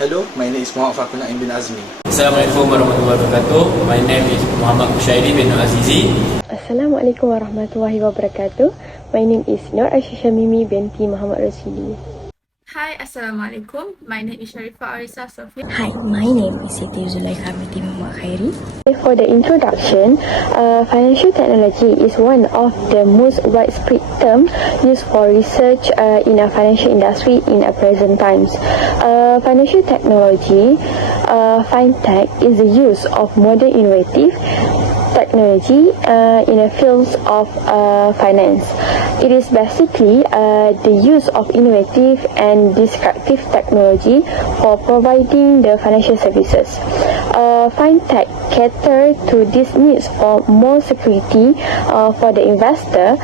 Hello, my name is Muhammad Fakuna bin Azmi. Assalamualaikum warahmatullahi wabarakatuh. My name is Muhammad Kushairi bin Azizi. Assalamualaikum warahmatullahi wabarakatuh. My name is Nur Aisha Mimi binti Muhammad Rasidi. Hi, Assalamualaikum. My name is Sharifah Arisa Sofi. Hi, my name is Siti Zulaikha binti Muhammad Khairi. For the introduction, financial technology is one of the most widespread terms used for research in a financial industry in present times. Financial technology, Fintech, is the use of modern innovative technology in the fields of finance. It is basically the use of innovative and disruptive technology for providing the financial services. Fintech cater to these needs for more security for the investor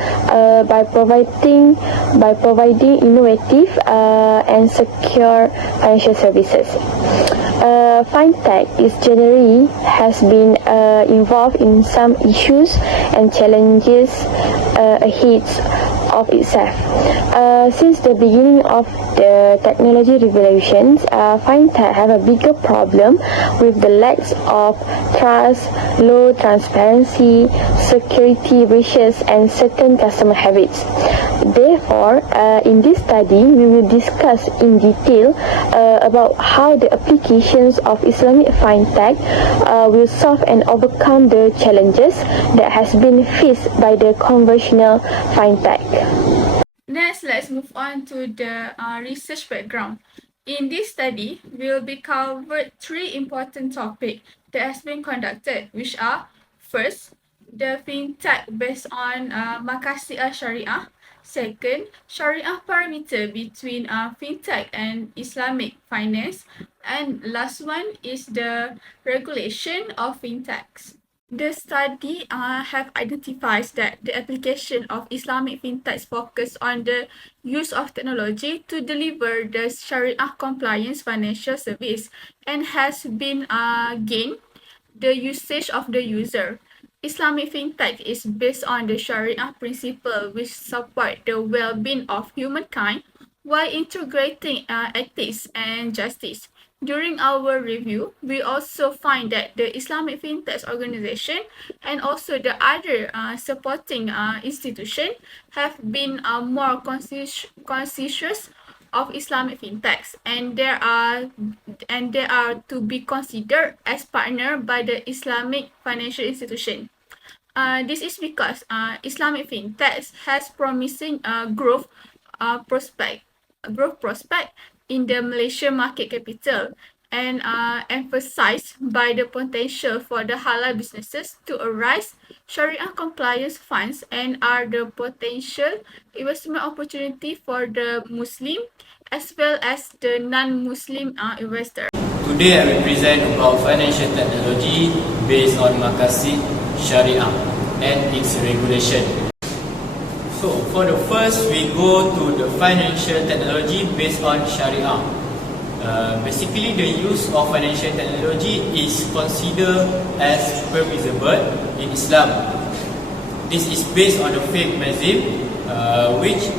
by providing innovative and secure financial services. Fintech is generally has been involved in some issues and challenges ahead of itself. Since the beginning of the technology revolutions, Fintech have a bigger problem with the lack of trust, low transparency, security breaches, and certain customer habits. Therefore, in this study, we will discuss in detail about how the applications of Islamic Fintech will solve and overcome the challenges that has been faced by the conventional Fintech. Next, let's move on to the research background. In this study, we'll be covered three important topics that has been conducted, which are: first, the fintech based on Makasih Syariah; second, Sharia parameter between fintech and Islamic finance; and last one is the regulation of fintechs. The study have identified that the application of Islamic fintechs focus on the use of technology to deliver the Sharia compliance financial service and has been gained the usage of the user. Islamic fintech is based on the Sharia principle which support the well-being of humankind while integrating ethics and justice. During our review, we also find that the Islamic Fintech organization and also the other supporting institution have been more conscious of Islamic fintechs, and they are to be considered as partner by the Islamic financial institution. This is because Islamic fintechs has promising growth prospect in the Malaysia market capital, and emphasized by the potential for the halal businesses to arise Sharia compliance funds and are the potential investment opportunity for the Muslim as well as the non-Muslim investor. Today I will present about financial technology based on Makasih Syariah and its regulation. So for the first, we go to the financial technology based on Sharia. Basically, the use of financial technology is considered as permissible in Islam. This is based on the fiqh mazhab, which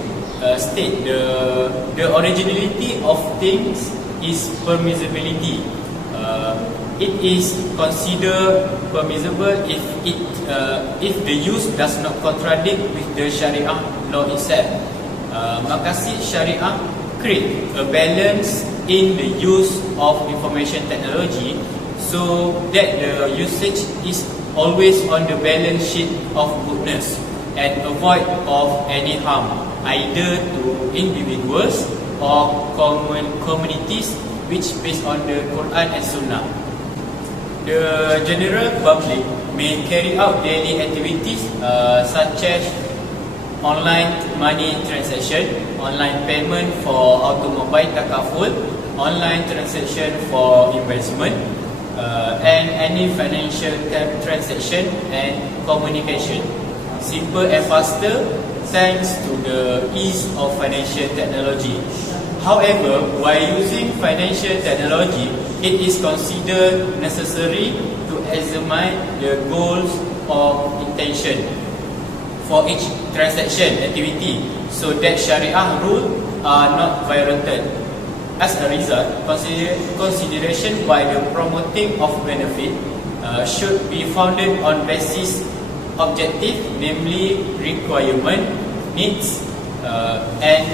state the originality of things is permissibility. It is considered permissible if the use does not contradict with the Sharia law itself. Makasih Syariah create a balance in the use of information technology so that the usage is always on the balance sheet of goodness and avoid of any harm either to individuals or communities which based on the Quran and Sunnah. The general public may carry out daily activities such as online money transaction, online payment for automobile takaful, online transaction for investment, and any financial transaction and communication. Simple and faster thanks to the ease of financial technology. However, while using financial technology, it is considered necessary to examine the goals or intention for each transaction activity so that Sharia rules are not violated. As a result, consideration by the promoting of benefit should be founded on basis objective, namely requirement, needs, and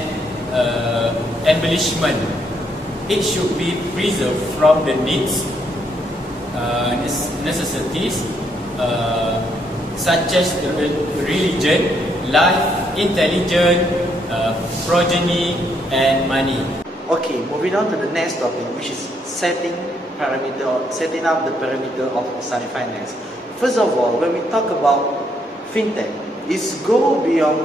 embellishment. It should be preserved from the needs, necessities, such as religion, life, intelligence, progeny, and money. Okay, moving on to the next topic, which is setting up the parameter of Islamic finance. First of all, when we talk about fintech, it's go beyond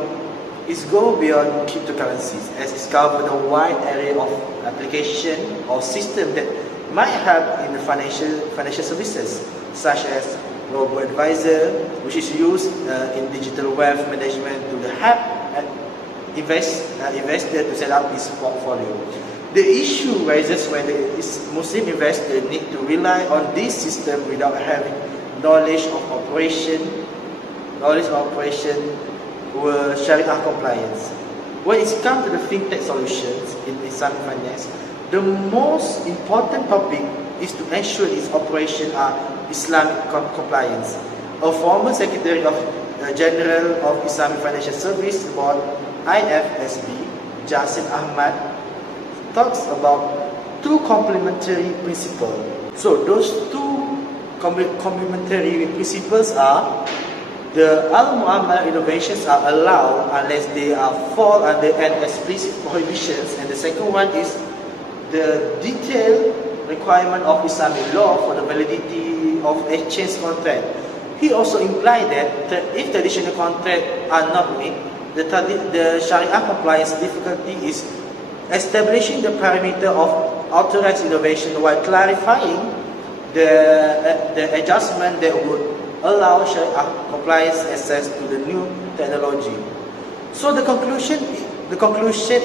cryptocurrencies, as it's covered a wide area of application or system that might help in the financial services, such as robo-advisor, which is used in digital wealth management to help investor to set up his portfolio. The issue rises when the Muslim investor need to rely on this system without having knowledge of operation or Sharia compliance. When it comes to the fintech solutions in Islamic finance, the most important topic is to ensure its operation are Islamic compliance. A former Secretary of General of Islamic Financial Service Board, IFSB, Jasin Ahmad, talks about two complementary principles. So those two complementary principles are: the al-mu'amalah innovations are allowed unless they fall under an explicit prohibitions, and the second one is the detailed requirement of Islamic law for the validity of exchange contract. He also implied that if traditional contracts are not met, the Sharia compliance difficulty is establishing the parameter of authorized innovation while clarifying the adjustment that would allow Sharia compliance access to the new technology. So the conclusion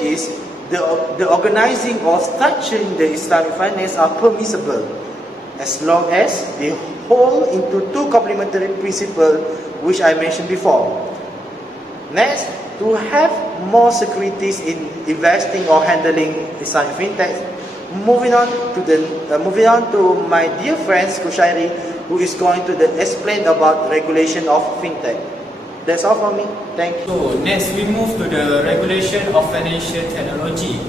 is the organizing or structuring the Islamic finance are permissible as long as they hold into two complementary principles which I mentioned before. Next, to have more securities in investing or handling Islamic fintech. Moving on to my dear friend Kushairi, who is going to explain about regulation of fintech. That's all for me. Thank you. So next we move to the regulation of financial technology.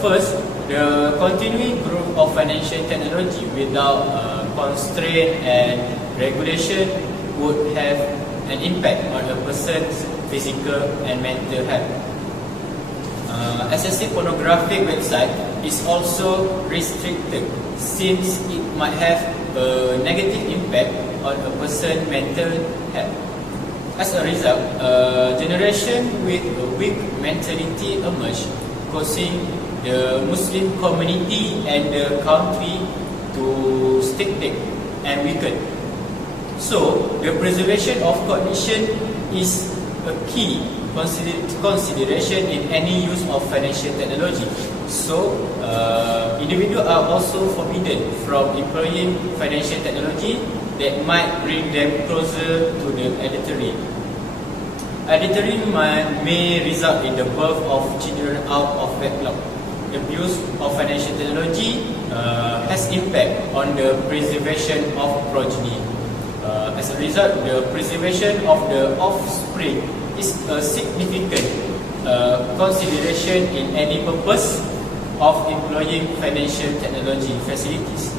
First, the continuing growth of financial technology without constraint and regulation would have an impact on a person's physical and mental health. Excessive pornographic website is also restricted since it might have a negative impact on a person's mental health. As a result, a generation with a weak mentality emerged, causing the Muslim community and the country to stagnate and weaken. So, the preservation of cognition is a key consideration in any use of financial technology. So, individuals are also forbidden from employing financial technology that might bring them closer to the adultery. Adultery may result in the birth of children out of wedlock. The abuse of financial technology has impact on the preservation of progeny. As a result, the preservation of the offspring is a significant consideration in any purpose of employing financial technology facilities.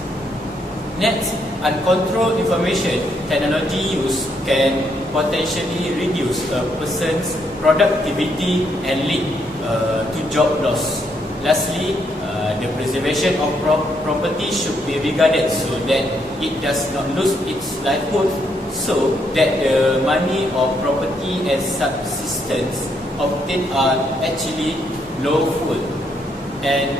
Next, uncontrolled information technology use can potentially reduce a person's productivity and lead to job loss. Lastly, the preservation of property should be regarded so that it does not lose its livelihood, so that the money or property and subsistence obtained are actually lawful and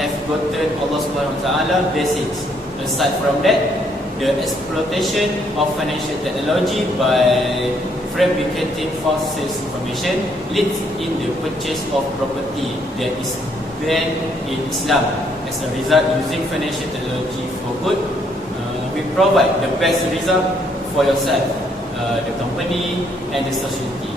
have gotten Allah Subhanahu Wa Taala blessings. Aside from that, the exploitation of financial technology by fabricating false sales information leads in the purchase of property that is banned in Islam. As a result, using financial technology for good will provide the best result for yourself, the company and the society.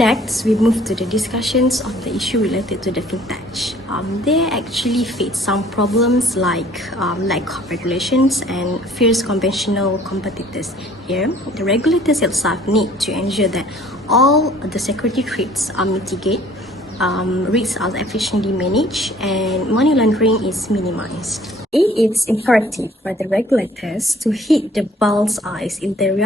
Next, we move to the discussions of the issue related to the fintech. They actually face some problems like lack of regulations and fierce conventional competitors. Here, the regulators themselves need to ensure that all the security threats are mitigated, risks are efficiently managed, and money laundering is minimized. It is imperative for the regulators to hit the bull's eyes in their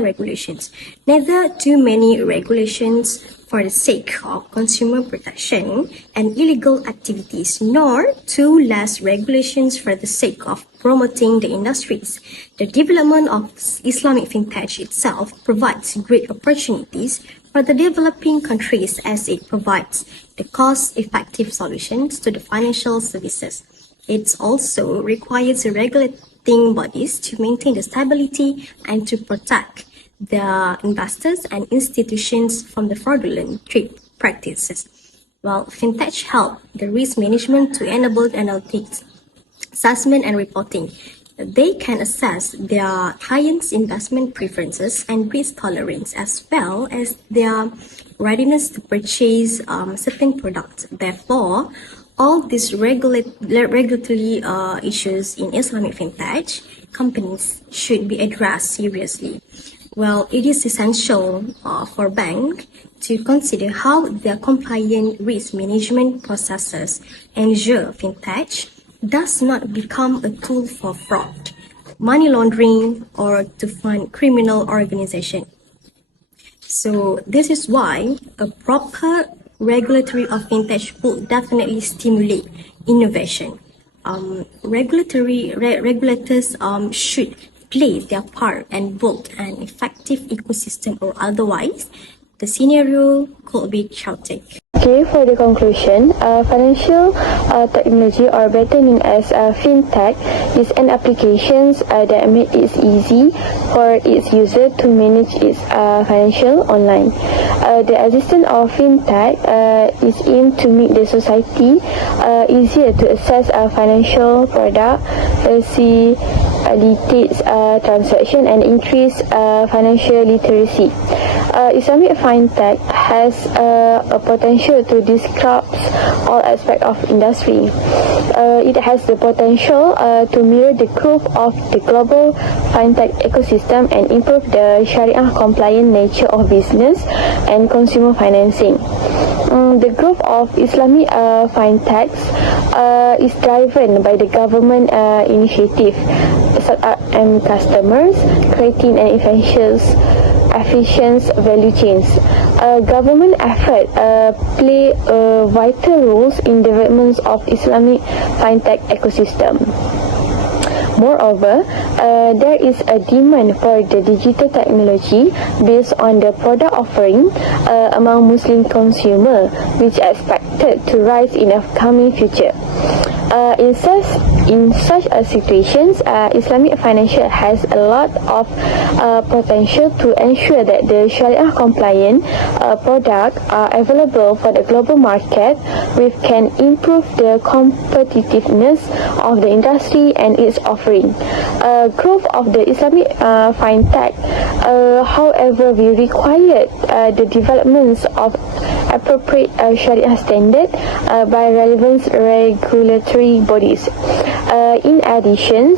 regulations. Neither too many regulations for the sake of consumer protection and illegal activities, nor too less regulations for the sake of promoting the industries. The development of Islamic fintech itself provides great opportunities for the developing countries as it provides the cost-effective solutions to the financial services. It also requires regulating bodies to maintain the stability and to protect the investors and institutions from the fraudulent trade practices. While fintech help the risk management to enable analytics, assessment and reporting, they can assess their clients' investment preferences and risk tolerance as well as their readiness to purchase certain products. Therefore, all these regulatory issues in Islamic fintech companies should be addressed seriously. Well, it is essential for banks to consider how their compliant risk management processes ensure fintech does not become a tool for fraud, money laundering, or to fund criminal organization. So this is why a proper regulatory of fintech will definitely stimulate innovation. Regulators should play their part and build an effective ecosystem, or otherwise the scenario could be chaotic. Okay, for the conclusion, financial technology, or better known as fintech, is an application that makes it easy for its user to manage its financial online. The existence of fintech is aimed to make the society easier to access financial product, facilitates transaction, and increase financial literacy. Islamic fintech has a potential to disrupt all aspects of industry. It has the potential to mirror the growth of the global fintech ecosystem and improve the Sharia-compliant nature of business and consumer financing. The growth of Islamic fintechs is driven by the government initiative, startup and customers, creating an efficient value chains. Government effort play vital roles in development of Islamic fintech ecosystem. Moreover, there is a demand for the digital technology based on the product offering among Muslim consumers, which are expected to rise in the coming future. In such situations, Islamic financial has a lot of potential to ensure that the Sharia-compliant products are available for the global market, which can improve the competitiveness of the industry and its offering. Growth of the Islamic fintech, however, will require the developments of appropriate Sharia standard by relevant regulatory bodies. In addition,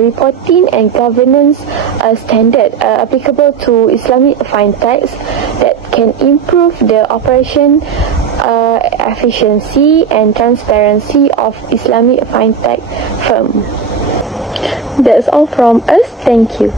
reporting and governance standard applicable to Islamic fintechs that can improve the operation efficiency and transparency of Islamic fintech firm. That's all from us. Thank you.